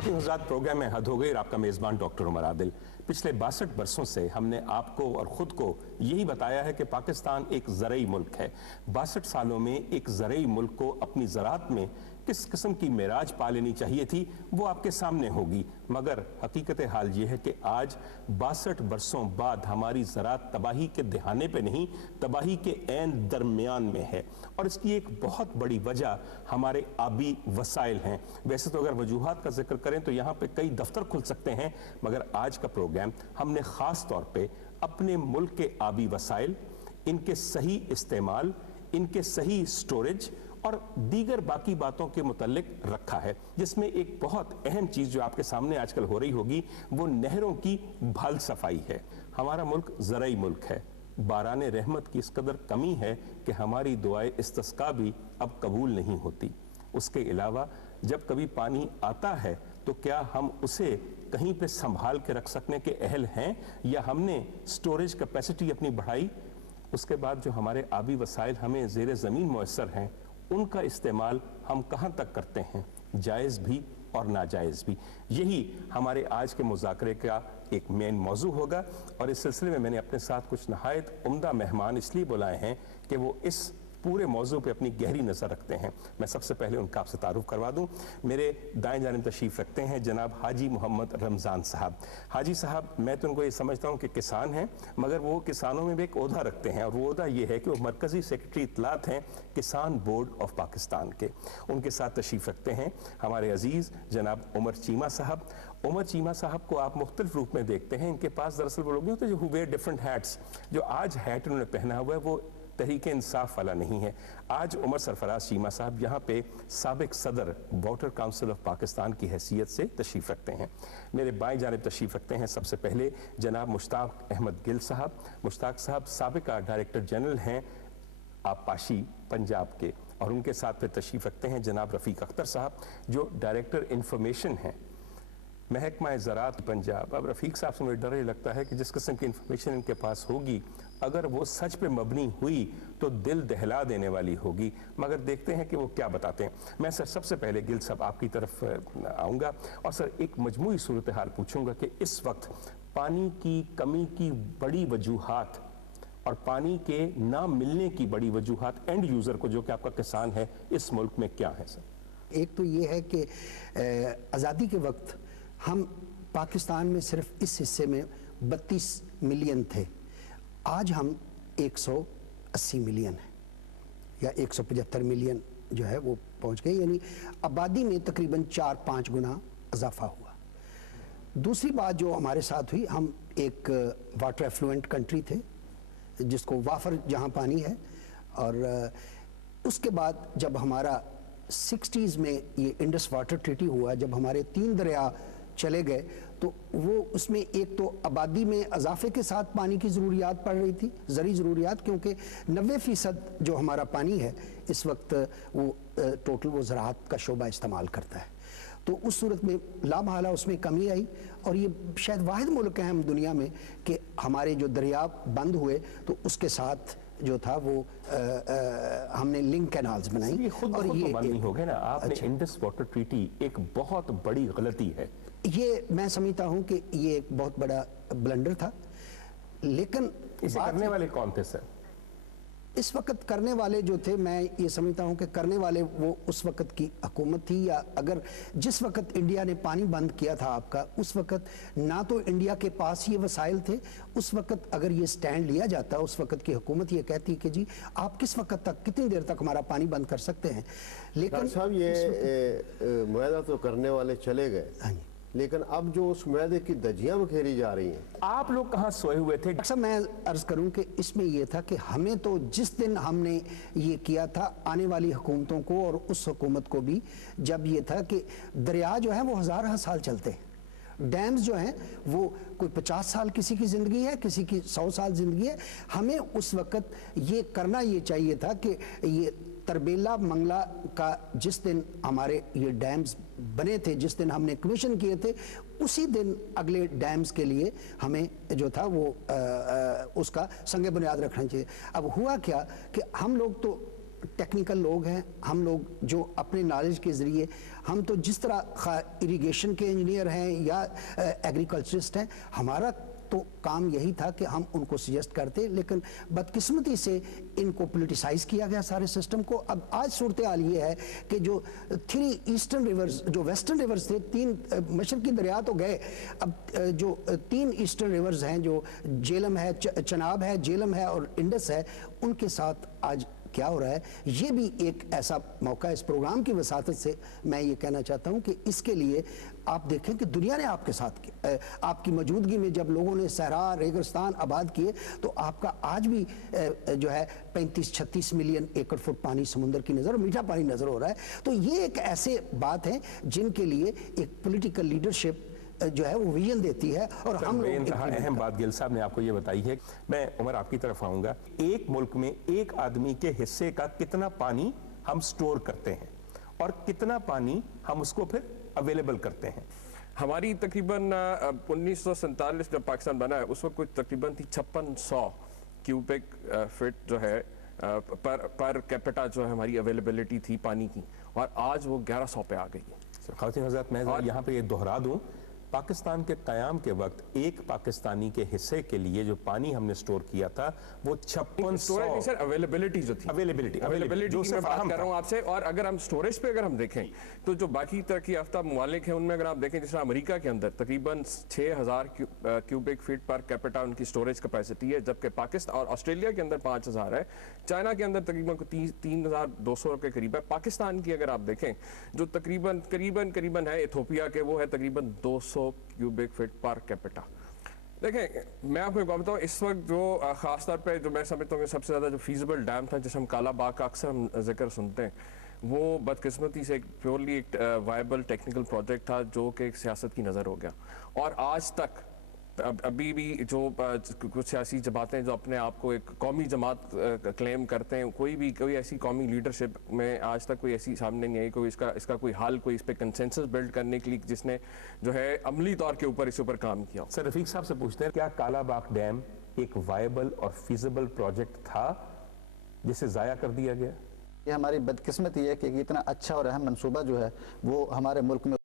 खातिन हज़रात, प्रोग्राम में हद हो गई और आपका मेज़बान डॉक्टर उमर आदिल। पिछले 62 बरसों से हमने आपको और ख़ुद को यही बताया है कि पाकिस्तान एक ज़रई मुल्क है। 62 सालों में एक ज़रई मुल्क को अपनी ज़राअत में किस किस्म की मेराज पा लेनी चाहिए थी वो आपके सामने होगी, मगर हकीकत हाल ये है कि आज 62 बरसों बाद हमारी ज़राअत तबाही के दहाने पे नहीं, तबाही के ऐन दरमियान में है। और इसकी एक बहुत बड़ी वजह हमारे आबी वसाइल हैं। वैसे तो अगर वजूहात का जिक्र करें तो यहाँ पे कई दफ्तर खुल सकते हैं, मगर आज का प्रोग्राम हमने ख़ास तौर पे अपने मुल्क के आबी वसाइल, इनके सही इस्तेमाल, इनके सही स्टोरेज और दीगर बाकी बातों के मुतल्लिक रखा है, जिसमें एक बहुत अहम चीज़ जो आपके सामने आजकल हो रही होगी वो नहरों की भल सफाई है। हमारा मुल्क ज़रई मुल्क है, बारान रहमत की इस कदर कमी है कि हमारी दुआए इस्तिस्का भी अब कबूल नहीं होती। उसके अलावा जब कभी पानी आता है तो क्या हम उसे कहीं पे संभाल के रख सकने के अहल हैं, या हमने स्टोरेज कैपेसिटी अपनी बढ़ाई? उसके बाद जो हमारे आबी वसाइल हमें ज़ेरे ज़मीन मुयस्सर हैं, उनका इस्तेमाल हम कहाँ तक करते हैं, जायज़ भी और नाजायज़ भी? यही हमारे आज के मुज़ाकरे का एक मेन मौजू होगा। और इस सिलसिले में मैंने अपने साथ कुछ नहायत उम्दा मेहमान इसलिए बुलाए हैं कि वो इस पूरे मौजू पे अपनी गहरी नज़र रखते हैं। मैं सबसे पहले उनका आपसे तारुफ करवा दूं। मेरे दाएं जानिब तशरीफ़ रखते हैं जनाब हाजी मोहम्मद रमज़ान साहब। हाजी साहब, मैं तो उनको ये समझता हूँ कि किसान हैं, मगर वो किसानों में भी एक ओहदा रखते हैं, और वो ओहदा ये है कि वो मरकज़ी सेक्रेटरी इत्तलात हैं किसान बोर्ड ऑफ पाकिस्तान के। उनके साथ तशरीफ़ रखते हैं हमारे अजीज़ जनाब उमर चीमा साहब। उमर चीमा साहब को आप मुख्तलिफ रूप में देखते हैं। इनके पास दरअसल वो लोग नहीं होते जो हु वेयर डिफरेंट हैट्स। जो आज हैट उन्होंने पहना हुआ है वो तहरीक इंसाफ वाला नहीं है। आज उमर सरफराज चीमा साहब यहाँ पे साबिक सदर वाटर काउंसिल ऑफ पाकिस्तान की हैसियत से तशरीफ़ रखते हैं। मेरे बाएं जानिब तशरीफ़ रखते हैं सबसे पहले जनाब मुश्ताक अहमद गिल साहब। मुश्ताक साहब साबिका डायरेक्टर जनरल हैं आबपाशी पंजाब के, और उनके साथ फिर तशरीफ़ रखते हैं जनाब रफ़ीक अख्तर साहब जो डायरेक्टर इंफॉर्मेशन हैं महकमा ज़राअत पंजाब। अब रफ़ीक साहब से मुझे डर ये लगता है कि जिस किस्म की इंफॉर्मेशन इनके पास होगी, अगर वो सच पे मबनी हुई तो दिल दहला देने वाली होगी, मगर देखते हैं कि वो क्या बताते हैं। मैं सर सबसे पहले गिल साहब आपकी तरफ आऊँगा और सर एक मजमूई सूरत हाल पूछूंगा कि इस वक्त पानी की कमी की बड़ी वजूहात और पानी के ना मिलने की बड़ी वजूहात एंड यूज़र को, जो कि आपका किसान है, इस मुल्क में क्या है सर? एक तो ये है कि आज़ादी के वक्त हम पाकिस्तान में सिर्फ इस हिस्से में 32 मिलियन थे, आज हम 180 मिलियन हैं, या 175 मिलियन जो है वो पहुंच गए, यानी आबादी में तकरीबन 4-5 गुना इजाफा हुआ। दूसरी बात जो हमारे साथ हुई, हम एक वाटर एफ्लुएंट कंट्री थे जिसको वाफर जहां पानी है, और उसके बाद जब हमारा 60s में ये इंडस वाटर ट्रीटी हुआ, जब हमारे 3 दरिया चले गए, तो वो उसमें एक तो आबादी में इजाफे के साथ पानी की ज़रूरियात पड़ रही थी, ज़रूरी ज़रूरियात, क्योंकि 90% जो हमारा पानी है इस वक्त वो टोटल वो ज़राअत का शोबा इस्तेमाल करता है। तो उस सूरत में लामहाला उसमें कमी आई, और ये शायद वाहिद मुल्क है हम दुनिया में कि हमारे जो दरिया बंद हुए तो उसके साथ जो था वो हमने लिंक कैनाल्स बनाई, और ये बंद नहीं हो गए ना आपने। अच्छा। इंडस वाटर ट्रीटी एक बहुत बड़ी गलती है। ये मैं समझता हूं कि ये एक बहुत बड़ा ब्लंडर था, लेकिन इसे करने वाले कौन थे सर? इस वक्त करने वाले जो थे, मैं ये समझता हूं कि करने वाले वो उस वक्त की हुकूमत थी, या अगर जिस वक्त इंडिया ने पानी बंद किया था आपका, उस वक्त ना तो इंडिया के पास ये वसाइल थे। उस वक्त अगर ये स्टैंड लिया जाता, उस वक्त की हुकूमत ये कहती कि जी आप किस वक्त तक, कितनी देर तक हमारा पानी बंद कर सकते हैं, लेकिन साहब ये मुआहदा तो करने वाले चले गए। हाँ जी, लेकिन अब जो उस मुआहदे की धज्जियां बखेरी जा रही हैं, आप लोग कहाँ सोए हुए थे? अक्सर मैं अर्ज करूं कि इसमें यह था कि हमें तो जिस दिन हमने ये किया था, आने वाली हुकूमतों को और उस हुकूमत को भी, जब ये था कि दरिया जो है वो हज़ार साल चलते हैं, डैम्स जो हैं वो कोई 50 साल किसी की ज़िंदगी है, किसी की 100 साल ज़िंदगी है। हमें उस वक़्त ये करना ये चाहिए था कि ये तरबेला मंगला का जिस दिन हमारे ये डैम्स बने थे, जिस दिन हमने कमीशन किए थे, उसी दिन अगले डैम्स के लिए हमें जो था वो उसका संग बुनियाद रखना चाहिए। अब हुआ क्या कि हम लोग तो टेक्निकल लोग हैं, हम लोग जो अपने नॉलेज के ज़रिए, हम तो जिस तरह इरिगेशन के इंजीनियर हैं या एग्रीकल्चरिस्ट हैं, हमारा तो काम यही था कि हम उनको सजेस्ट करते, लेकिन बदकिस्मती से इनको पोलिटिसाइज किया गया सारे सिस्टम को। अब आज सूरत हाल ये है कि जो 3 ईस्टर्न रिवर्स, जो वेस्टर्न रिवर्स थे, 3 मशरकी दरिया तो गए, अब जो 3 ईस्टर्न रिवर्स हैं, जो झेलम है, चनाब है, झेलम है और इंडस है, उनके साथ आज क्या हो रहा है, ये भी एक ऐसा मौका है। इस प्रोग्राम की वसातत से मैं ये कहना चाहता हूँ कि इसके लिए आप देखें कि दुनिया ने आपके साथ आपकी मौजूदगी में जब लोगों ने सहरा रेगिस्तान आबाद किए, तो आपका आज भी जो है 35-36 मिलियन एकड़ फुट पानी समुद्र की नज़र, मीठा पानी नज़र हो रहा है। तो ये एक ऐसे बात है जिनके लिए एक पॉलिटिकल लीडरशिप जो है वो विजन देती है। और हम लोग अहम बात गिल साहब ने आपको ये बताई है। मैं उमर आपकी तरफ आऊंगा। एक मुल्क में एक आदमी के हिस्से का कितना पानी हम स्टोर करते हैं और कितना पानी हम उसको फिर अवेलेबल करते हैं? हमारी तकरीबन 1947 जब पाकिस्तान बना है, उस वक्त कुछ तकरीबन 5600 क्यूबिक फीट जो है पर कैपिटा जो है हमारी अवेलेबिलिटी थी पानी की, और आज वो 1100 पे आ गई है। ख़वातीन हज़रात, मैं यहाँ पे ये दोहरा दूं, पाकिस्तान के क़याम के वक्त एक पाकिस्तानी के हिस्से के लिए जो पानी हमने स्टोर किया था वो 5600 अवेलेबिलिटी जो थी, अवेलेबिलिटी की मैं बात कर रहा हूँ आपसे। और अगर हम स्टोरेज पे अगर हम देखें तो जो बाकी तरक्की याफ्ता ममालिक हैं उनमें अगर आप देखें, जैसे अमेरिका के अंदर तकरीबन 6000 क्यूबिक फीट पर कैपिटा उनकी स्टोरेज कैपेसिटी है, जबकि पाकिस्तान और ऑस्ट्रेलिया के अंदर 5000 है, चाइना के अंदर तकरीबन 3200 के करीब है। पाकिस्तान की अगर आप देखें जो करीबन है इथोपिया के, वो है तकरीबन 200 क्यूबिक फीट पर कैपिटा। देखें, मैं आपको एक बात बताऊं, इस वक्त जो खास तौर पे जो मैं समझता हूँ सबसे ज़्यादा जो फीजिबल डैम था, जिसे हम काला बाग का अक्सर हम जिक्र सुनते हैं, वो बदकिस्मती से प्योरली एक वायबल टेक्निकल प्रोजेक्ट था जो कि एक सियासत की नज़र हो गया। और आज तक अभी भी जो कुछ सियासी जमातें जो अपने आप को एक कौमी जमात क्लेम करते हैं, कोई ऐसी कौमी लीडरशिप में आज तक कोई ऐसी सामने नहीं आई, कोई इसका कोई हाल, कोई इस पे कंसेंसस बिल्ड करने के लिए जिसने जो है अमली तौर के ऊपर इसके ऊपर काम किया। सर रफीक साहब से पूछते हैं, क्या काला बाग डैम एक वायबल और फीजिबल प्रोजेक्ट था जिसे ज़ाया कर दिया गया? ये हमारी बदकिस्मती है कि इतना अच्छा और अहम मंसूबा जो है वो हमारे मुल्क में